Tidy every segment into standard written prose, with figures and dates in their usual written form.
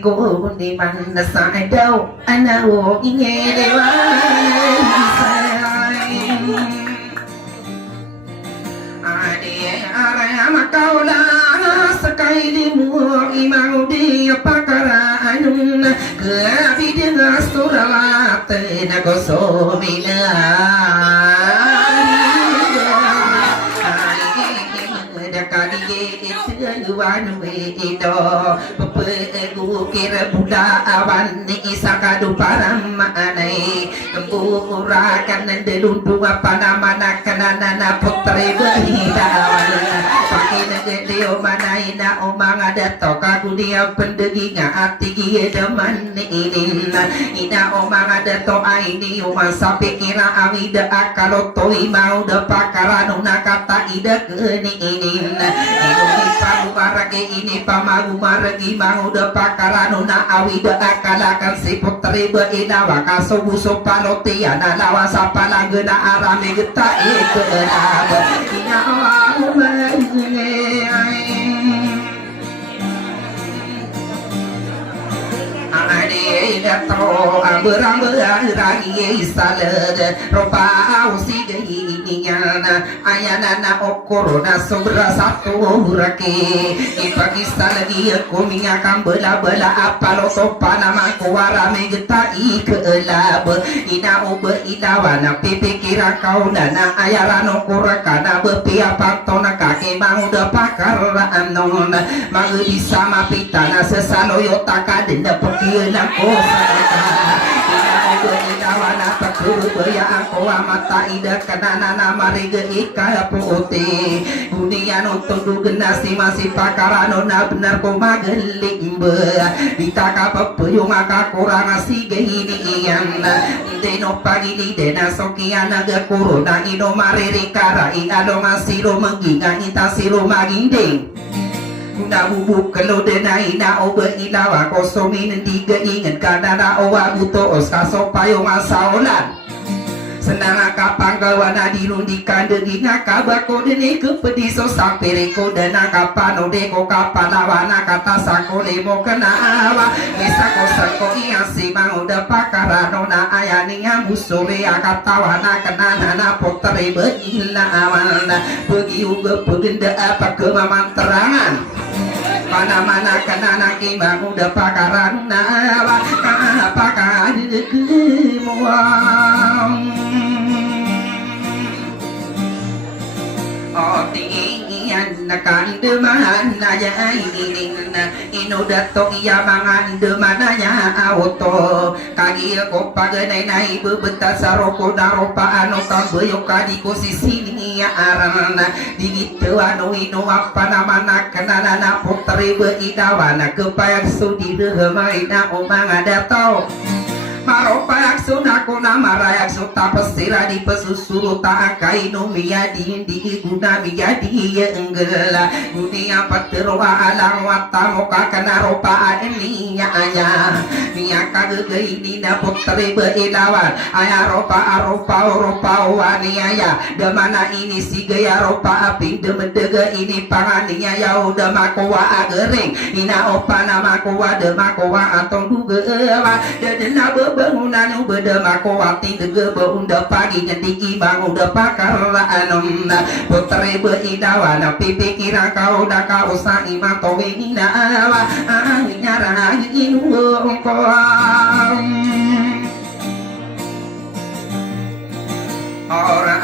Ku di mana saja anak ingin dewa adik arah makaulah sekali mu imau dia pakaraan keabi dengan surat nagosomina Wanu itu pepegu kira budak awan ni sakadu param manai kemburakan ndelun dua panama nakanana putri berhidawan pakai negedeo manai na omang ada toka kudia pendegi ngati gie deman ini ina omang ada toa ini omang sapi kira awida akalo toi mau depakaran nakata ida keni ini paru maragi ini pamagu maragi mau de pakarano na awida akalakan si putri beina waka sobuso paloti ana lawa sapalagena arame geta ikena ina awu menge ade datro amberang-berang salad ropa ausi gehinyana ayana okorona sobra satu hurake ipagi saladi kuminga kambela-bela apalo sopana mangkuara megeta ikelab ina obe ilawana pipikira kau dana ayarano kurakana bepia patona kake mau dapakar anon mau bisa mapitana sesaloyo takadenda kena kosa ina obe ilawana takuru ya aku mata ida kanana nama rege ika putih dunia nonton dugenasi masih pakarano na benar ko magelimbe ditaka pepeyo maka kurang asih gehini iyan deno pagi di dena sokiana ge corona ino mariri kara ino masiro menginga ita siro maginding na bubuk kalau dena ina obe ilawa kosomin tiga ingat kadana owa buto oska sopayo masaolan senang kapang gawana dirundikan degina kabako dene kepediso sampai reko dana kapano deko kapalawana kata sako lemo kenawa bisa kosako iya si mau de pakarano na ayani ambusore akatawana kenana potere beila awana pergi uga pegenda apa kemamanterangan mana-mana kenana kibangu de pakaran na apakah kemuang tinggian nakan demahan aja ini ino dato iya mangan demananya auto kagi ko paganay na ibebetas saroko daropa ano kabayo kadi ko sisini ya arana digito ano ino apa naman kanana na putri beidawana kepayag sudi dehamay na umanga dato maropayak sunako na marayak suta pesira di pesusuru tak kainu miyadi di guna miyadi ya enggela dunia pateroa alang wata moka kana ropa ini ya anya niya kagege ini na putri beilawan aya ropa wani aya demana ini si gaya ropa api demedege ini panganinya ya udah makowa agering ina opa nama kowa demakowa atong dugewa dedena bangunan beda makowati dege beunda pagi ngendiki bangun de pakaraan putri beidawana pipi kira kau da kau sa ima towe nina awa anya ra inu con ora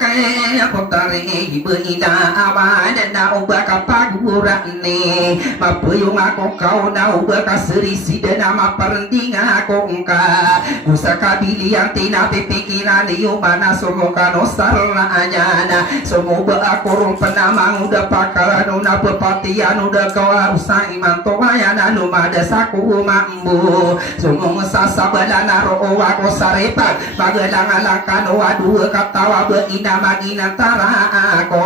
cái potari beina ba dan uba kapagurane mapuyo ako kau na uba kaseri sida nama perendinga kongka usaka bilian tina pipikiran yo mana somoka no saranya na somoba akorong penamang udah pakalan na pepatian udah kawa usai mantoya na lumada saku mambu somong sasabalana ro ako sarepa magalang alakan wadu katawa beina magina tara ako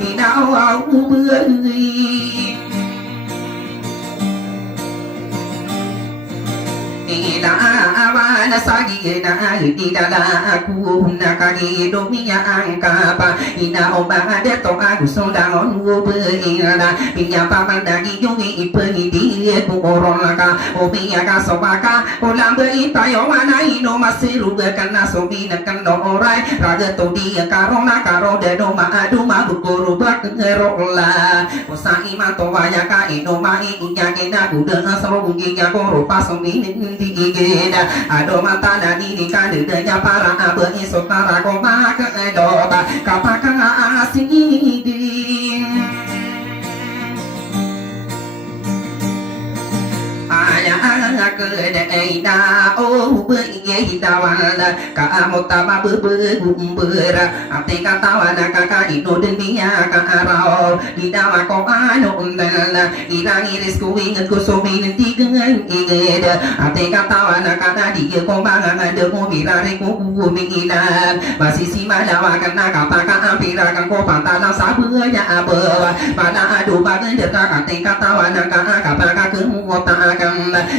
inawa uberi ina awana sagi na ina la aku nakagi domia angkapa ina oba de to aku sondangon ubeina pinya pamandagi yungi ipeni die ku orolaka obiya ka sobaka olambe itayo mana ino masiru kana sobina kan orai raga to dia karona karo de do ma adu ma bukuru bak ngerola usai ma to waya ka ino ma inya kena kuda sarungi ya ko rupa somini digeda ado mata na dini kanu denya para abe isotara ko maka edoba kapaka asidi aya kedaina oh beye dawala ka motama berbera ate katawana kaka ino dunia ka arao di dawa ko ano undala irang iris ku ingat ku somin tigengan igeda ate katawana kana dia ko manga de mo birare ko minginan masisi malawa kana kapaka ampira kan ko pantala sabeya abawa mana adu bagen de ka ate katawana ka kapaka ke mota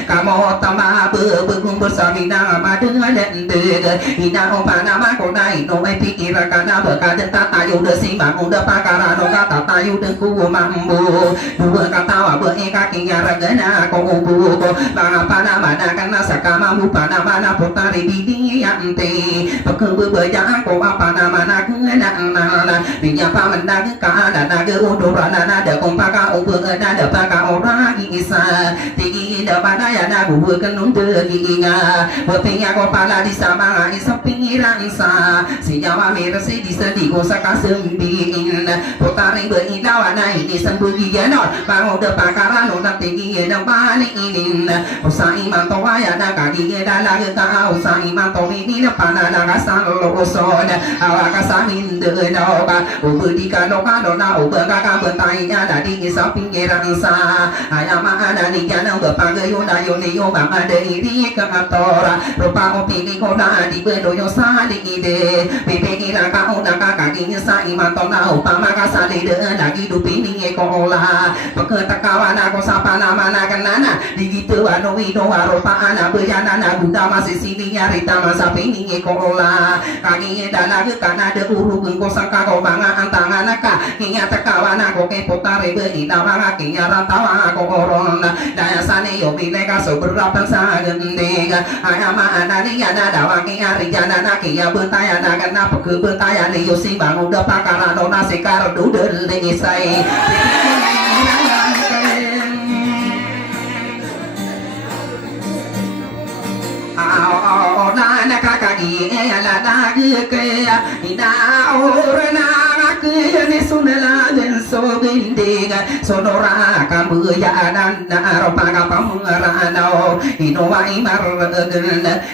kamu tama bergum bersamina madu lendeg ina opana makona ino pikir kana berkada tata yuda simbang udah pakara no kata tayu deku mambu dua kata wabe kakinya ragana ko ubu ko bangapana mana kana sakama mupana mana putari bidi yante pekebu beja ko apana mana kena nana binya pamanda ka dana ge udurana nada kompaka ubu nada paka ora isa tigi da padaya na bu kan unde giga bopenya ko pala di sama isa pingiran sa si jawa mera si di sedi ko saka sembiin potari be ilawana ini sembugi no bango de pakara no na tigi na bani inin usai manto waya na kagi da la ga usai manto ini na pana na gasang lo son awaka samin de no ba ubudi ka no ka no na ubaga ka bentai nya da di isa pingiran sa ayama ana ni ya na pagayo na yo ni yo mama de iri ka atora rupa o pili ko na di bedo yo sa di ide pepe ira ka ona ka ka gi sa ima to na o pama ka sa de na gi du pini e ko la peke takawana ko sa pana mana kanana di gitu ano ino rupa ana bejana na bunda masih sini nyarita masa pini e ko la ka gi da na ke kana de uru ko sa ka ko manga antangan ka kinya takawana ko ke potare be ina manga kinya ratawa ko oron daya sane yo bile ka sobrapa sa gendega ayama anani yana dawangi arijana na kiya betaya na kana peku betaya ni yo si bang udah pakara no na sekar dudel de sai na kakagi la na ke ina orna ke ni sunela den so gendega sonora kambuya nan na ropa ka pamara no ino wa imar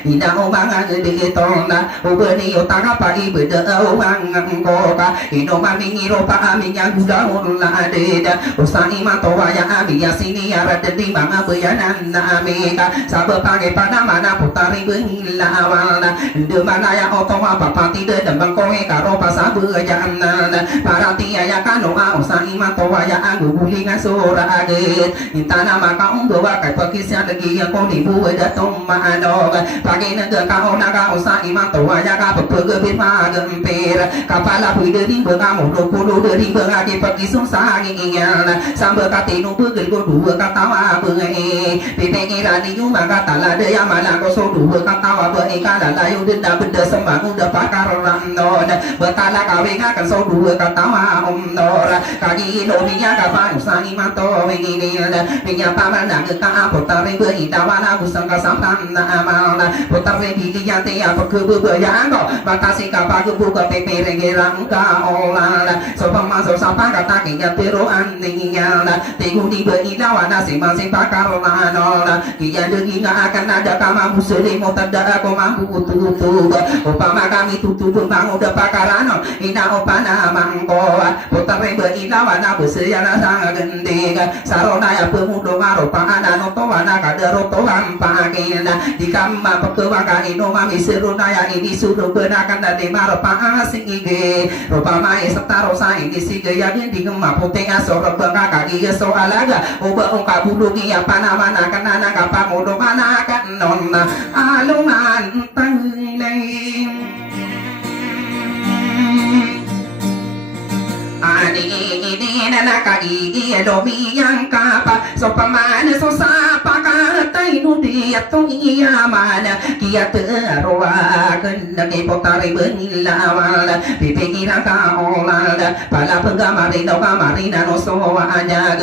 ina o banga de tona ubeni o taka pa ibede o bang ko ka ino ma mingi ropa minya guda la de usai ma to wa ya abi ya sini ara de di banga beyanan na meka sabe page pada mana putari la wana de mana ya otoma papati de dembang koe karo pasabu jangan parati ya kano a usai ma to ya angu bulinga sura age intana maka ungo wa kai pakisya de gi ko ni bu de tom ma no pagi na de ka ona ka usai ma to ya ka pege bi ma gemper kapala pu de ri ba mo do ko do de ri ba age pakisung sa gi ya sambe ka te no pu ge ko du ka ta wa bu e pe pe pengiran ni maka tala de ya mana ko so dua kata wa berikala layu denda benda sembang udah pakar ramnon betala kawin akan so dua kata wa umnor kaki no minya kapan usangi manto ini minya paman nak ka putar berita wana usangka sampan na amal putar bili yang te apa ke berbayang ko batasi kapa ke buka pepe rengerang ka ola so pamasuk sampai kata kinya pero aningnya tegu di berita wana masing pakar ramnon kian degi akan ada kama muslim tada aku mampu tutup upama kami tutup bang udah pakaran ina opana mangko putar berita wana busaya sang gending sarona ya pemudo ngaropa ana noto wana kadaro tohan pakin di kamma pekewa ino mami seruna ya ini suruh benakan dari maropa asing ige rupa mai setaro sa ini sige ya di gemma putih asor bangka kaki soalaga oba ungka budungi apa nama nakana kapa mudo mana kan non alungan tangleng ini nakagi domi yang kapa so pamana so sapa katai nudi atong iya mana kia terwa kena ke potari benilawal pipikiran ka olal pala penggamari no kamari no so aja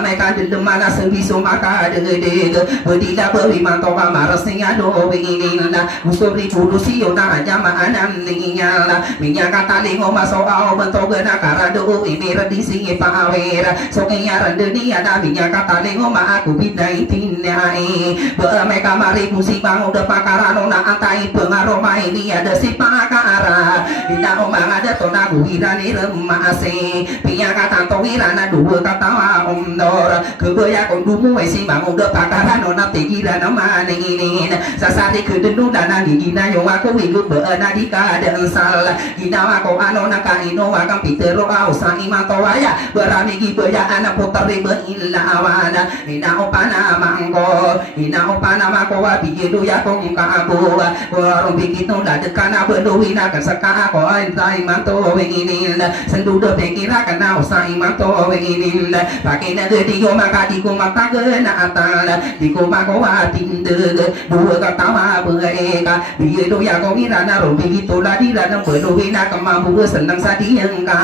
mereka di mana sebiso maka dege bedila bewi manto kamar singa do ini usuri pulusi ona aja mana ninya minyak kata lingo masuk au bentuk nakara do ini di sini pawera soknya dunia ada minyak kata lengo ma aku bidai tinai mereka mari musibah udah pakaran ona antai pengaruh ini ada si pakara ina omang ada tona guirani remasi minyak kata towirana dua kata omdor kebaya kondumu si bang udah pakaran ona tigira nama ini sasari kedenu dana gina yo aku hidup beana di keadaan salah gina aku anona kaino akan pitero sa imantowaya berani gibaya anak putar berilawana ina opana mangko ina opana mako biru ya kong kabu warung bikitu la dekana beduina kesaka ko ai manto ini sendu de pikira kana sa imanto ini pakai na de dio maka di ko mata gena atal di ko mako tinde dua kata ma bereka biru ya kong irana ro bikitu la di la beduina kemampu senang sadiang ka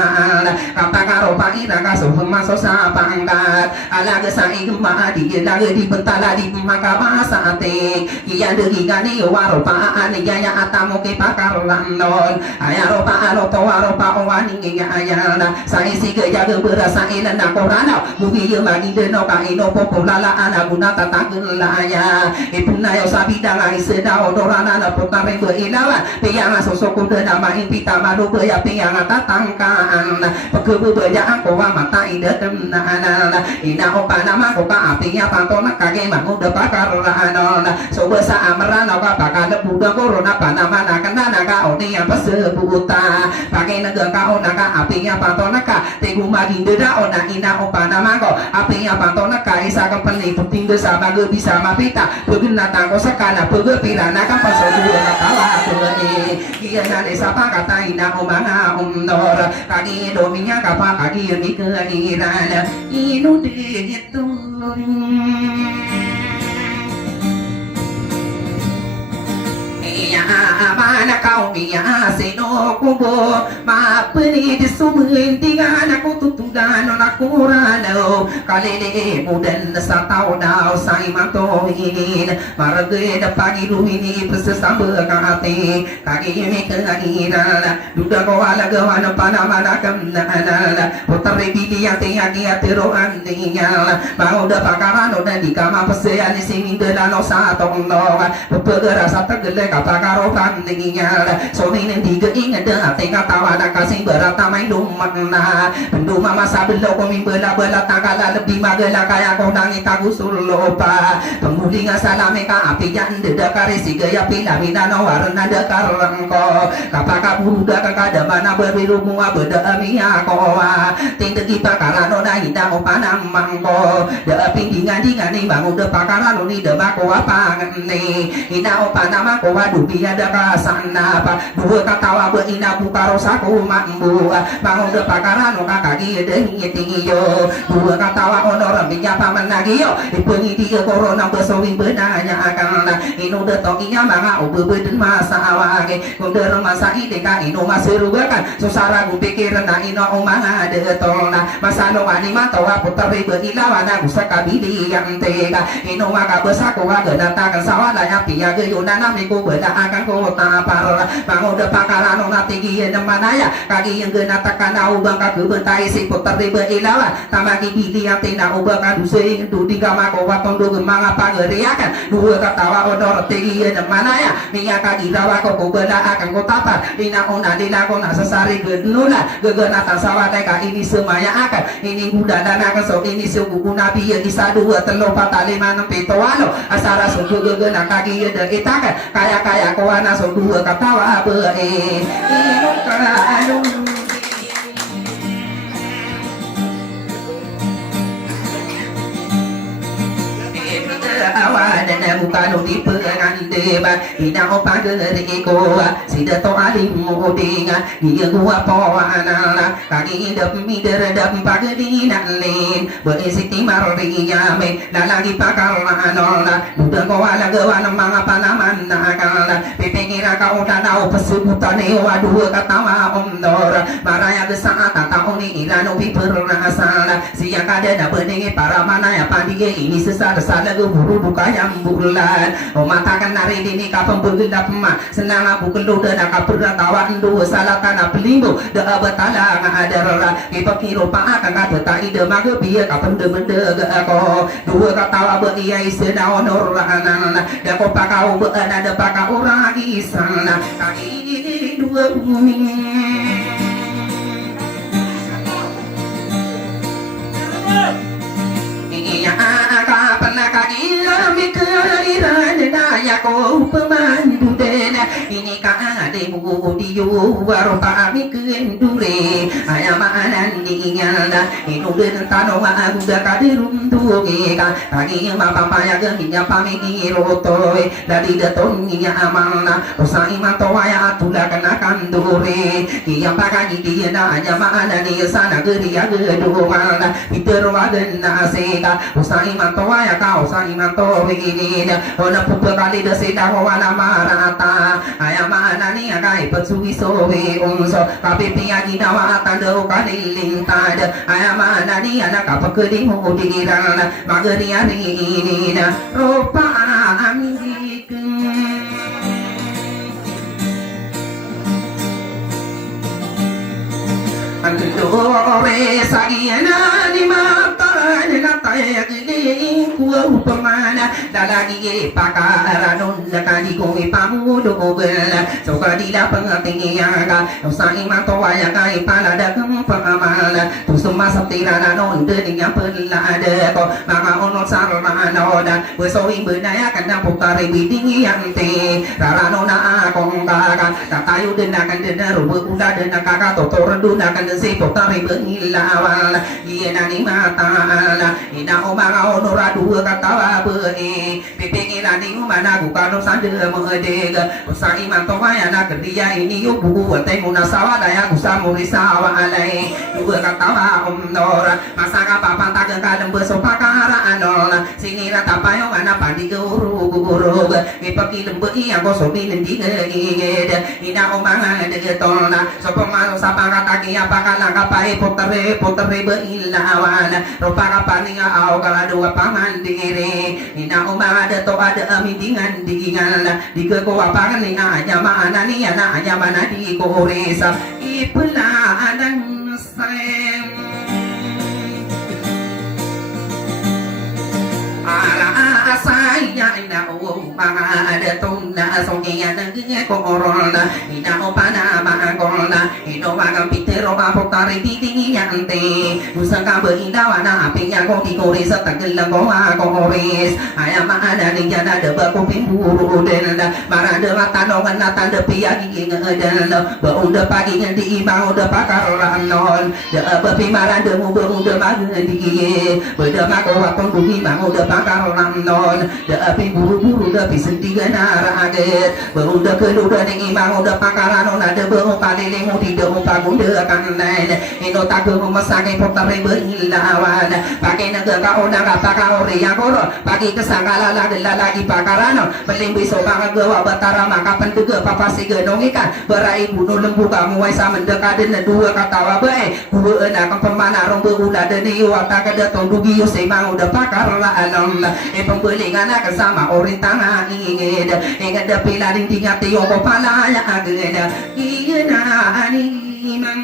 kata karo pagi naga sohma sosa pangkat ala gesai gema di laga di bentala di maka masate kian degi gani waropa ani jaya atamo ke pakar landon aya ropa aloto waropa owani nginya ayana sai si jaga berasa ina nakorana mugi magi deno ka ino popolala ana guna tatagulaya ipuna yo sabida ngai seda odorana na potare beilala peyang sosok dena main pita madu beya peyang tatangkaan kebu beja aku wa mata ide temna ina opa nama ko ka apinya pantona kage mangu de pakar anona so besa amrana ka pakal buda corona panama nakana naga oni apa sebuta pakai naga ka ona ka apinya pantona ka tegu magi de da ona ina opa nama ko apinya pantona ka isa kan peni puting de sama ge bisa mapita peguna tango sakana pege pirana kan pasodu na kala pege iya na desa pakata ina omanga omnor kagi dominya kapa kagi mi kehadiran inu itu mana kau biya seno kubo ma peni di sumuen tiga aku tutugan aku rano kalele mudan satau dau sai manto ini marge da pagi ruini persesamba kate kagi mi kehadiran duda ko ala gawana panama nakam nana potare bilia te agi atero andinya mau da pakaran udah di kama pesean di sini de lano satong no pepegera satagele kapakaro pandinya so ini tiga ingat dah tengah tawa nak kasih berat main dumana penduma masa belok kami bela takala lebih magela kaya kau dangi tagu sulopa pengulingan salam mereka api yang dedakari si gaya pila mina warna dekar rengko kapaka buruda kakada mana berbiru mua beda amia koa tinggi kita karano na hinda opana mangko de pindingan ni bangun de pakarano ni de makoa pangne ina opana makoa dubi ada sana apa dua kata wa ina bukaro saku mambu bangun de pakaran kaki dehi tiyo dua katawa honor minyak pamanagio ipengi dia corona besowi benanya akan inu de tokinya manga ubu beden masa awake kunder masa ide ka inu masurugakan susara gu pikir na ino umanga de tona masano anima tawa putri beilawana gusakabili yang tega inu maka besaku aga datakan sawala ya pia geyuna miku beda akan kota parla bangun de pakaran tinggi yang mana ya kaki yang genatakan au bangka kebentai si putri beilawan tamaki bili yang tina ubah kadusing dudi kama kawaton do gemang apa geriakan dua katawa odor tinggi yang mana ya minyak kaki dawa koko beda akan kota par ina ona dila kona sesari genula gegenatan sawah teka ini semaya akan ini budak dan akan so ini suku nabi yang isa dua telo patah lima enam pitoano asara suku gegena kaki yang itakan kaya kawana so dua katawa be awan bukan di pengan deba ina opa dari ko sida to alim modinga dia gua poana kaki dep mi derdap pagdi nalin berisiti maria me lagi pakal anona udah ko ala gawan mga panaman nakala pipikira ka utanaw pasubutan waduh katawa omdor maraya besar tata oni ilano piperasala siya kada na beningi para mana ya pandige ini sesar-sar guru buka yang bulan matakan nari ini kapem bergenda pemah senang aku keluar dan aku bertawa dua salah tanah pelinggu dah betala ada rela kita kira pak akan kata tak ide maga biar kapem benda aku dua kata beria isena honor anak dah kau pakau berada pakau orang di sana kaki dua bumi ya kapan kaki mikir daya ko pemandu dena ini kade bu diu waropa mikir dure ayam anan dinyana inu den tano aku da kade rundu ka kaki ma papaya geminya pamikir otoy dari daton nya amana usai matowa ya atula kana kandure yang pakagi dia na ayam anan di sana geria gedumana iterwaden naseka usai matowa ya ka usai matowi ini ona pupa kali desida wana marata ayama nani agai patsui sowe unso kapipi agi dawa tando kali lintad ayama nani ana kapakedi mudirana magari ari ini na ropa amik ando ore sagiana di mata nataya gili kuwa upamana dalagi pakaranon nakani ko ipamudo bela so kadila pangatingiyaga usai matowaya kai palada kang pamala tusuma saptirana non deninya pelada ko maka ono sarmanoda wesoing benaya kana putari bidingi yante rarano na akong kaka tatayo denakan denaru uda denakaka totor dunakan si putari benilawal yenani mata ina omanga onora dua katawa be pipikira ni mana bukano sande medega usai mantowa ya na kerja ini yubu ate muna sawa daya usa murisawa alai dua katawa omnora masaka papa tak kadem besopakara anola sini rata payo mana pandi guru ipaki lembe iya ko sobi nendi ngede ina omanga de tona sopoma sapaka taki apakala kapai potere beilawan ropa paninga au kala dua pamandiri ina umang ada to ada amidingan dingan di ke ko apangan ni aja mana ni ana aja mana di ko resa ipula adang sem ala asaya ina umang ada tunda songiya nge ko orona ina opana ma korona ino magang pitero ma potari bidingi yante usaka beindawana apinya ko di ko resa tagelang ko ko res ayama ada ni jana de ba ko pimburu delda marade matanongan natanda piagi ngedel ba unda pagi ngendi ba unda pakaranon de ba pimarande mu ba unda magandi beda ma ko wakon dugi ba unda pakaranon Tapi buru-buru tapi sentiga naraget Berudah keludah ni imang udah pakarano nada beru kaliling tidak upagunda kanan Ino tagu memasake potare berhilawan Pakai naga kau naga pakau riang koro Pagi kesangkala lagi pakarano Melimbi sobang gawa batara maka pentuga papasi genong ikan Berai bunuh lembu kamu waisa mendekaden dua katawa bae Dua enak pemana rong berulah deni wata kada tondugi semang udah pakar la alam pembelingan akan sama orang tangan ingin ingat dah pilaring tinggal tiok kepala yang agenda iya nani mang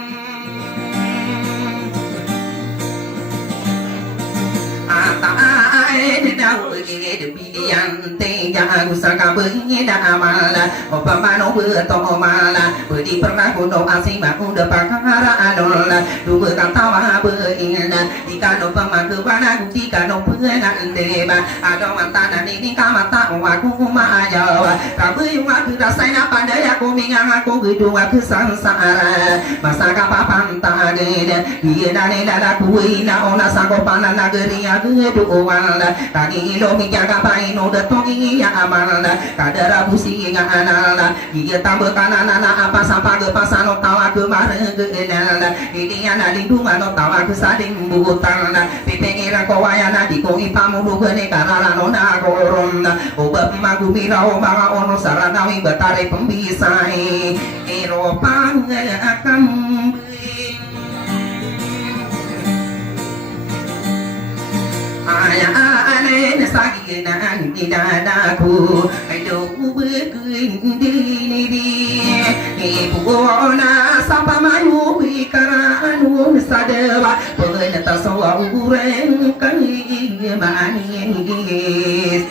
Đau ghê được bilian tê ya gusaka bengi da amala opamano beto mala budi pernah kuno asima udah pakara adola dua katawa beina ikano pamaku bana guti kano pena ndeba ado mantana ni kamata aku maajawa kabu yung aku rasai na pandai aku mingang aku gedung aku sansara masa kapapan tageda dia nane dada kuina ona sakopana nageri aku doala tadi lo mijaga paino da tongi ya amala kadara busi nga anala dia tambah kanana apa sampai ke pasano tawa ke mare ke enala ini ana lindungan no tawa ke sading butana pipengira ko wayana di ko ipamu gene karala nona korona obab magumira o mga ono saranawi batare pembisai Eropa akan ane sagi na idadaku ayo bekin di ibu na sapa mayu ikaranu sadewa penata sawa ureng kai manis